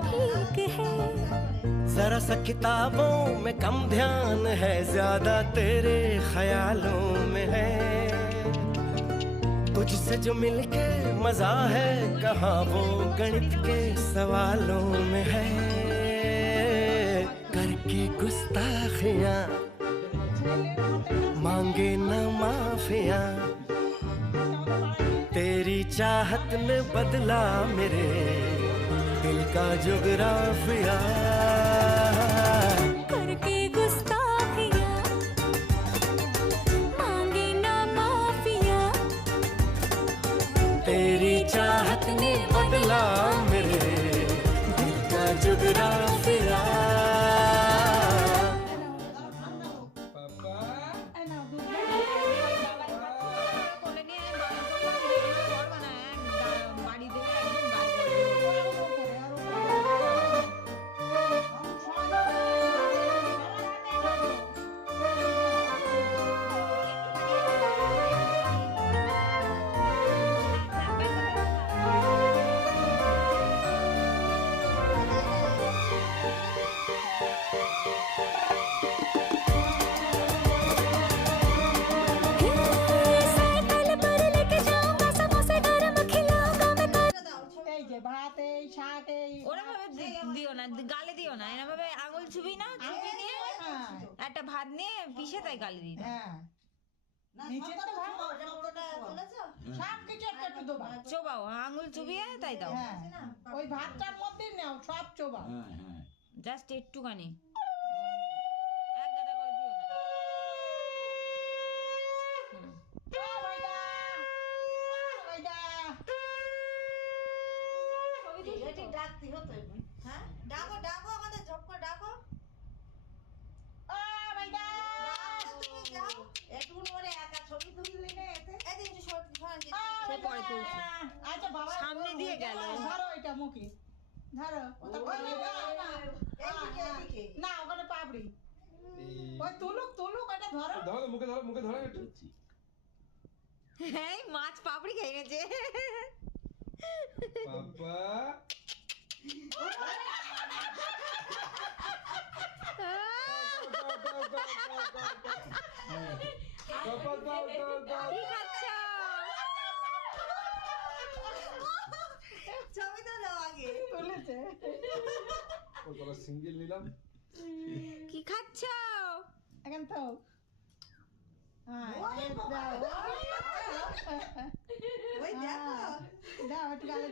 ठीक है। जरा सा किताबों में कम ध्यान है, ज्यादा तेरे ख्यालों में है। तुझसे जो मिलके मजा है, कहाँ वो गणित के सवालों में है। करके गुस्ताखियां मांगे न माफिया, तेरी चाहत ने बदला मेरे दिल का जुगराफिया। करके गुस्ताखियां मांगे ना माफिया, तेरी चाहत ने बदला मेरे दिल का जुगराफिया। साइकिल पर लेके जाऊंगा, समोसे गरम खिलाऊंगा मैं। এই যে ভাত এই শাক এই ওরা ভাবে দিও না, গালে দিও না, এরকম ভাবে আঙুল ছুবি না, ছুবি নিয়ে হ্যাঁ একটা ভাত নিয়ে পিষে তাই গালে দিই। হ্যাঁ নিচে তো ভাত সব কিছু একটু একটু দেবো চোবাও, আঙুল চুবিয়ে তাই দাও, হ্যাঁ ওই ভাতটার মধ্যে নাও সব চোবা জাস্ট একটুখানি, এক গাদা করে দিও না। ডাকো ডাকো আমাদের ঝপ করে ডাকো। তুমি যাও একটু করে একা ছবি তুললি না এতে এদিন যে সে পরে তুলছে, আচ্ছা বাবা সামনে দিয়ে গেল। ধরো এটা মুখে ধরো ওটা এইদিকে এইদিকে না ওখানে পাপড়ি ওই তুলুক তুলুক এটা ধরো ধরো মুখে ধরো একটু। হ্যাঁ মাছ পাপড়ি খেয়ে গেছে। বাবা কি খাচ্ছ? ছবি তো দাও আগে তুলেছে ওটা সিঙ্গেল নিলাম। কি খাচ্ছ? এখন তো হ্যাঁ ওই দেখো দাও একটু গালে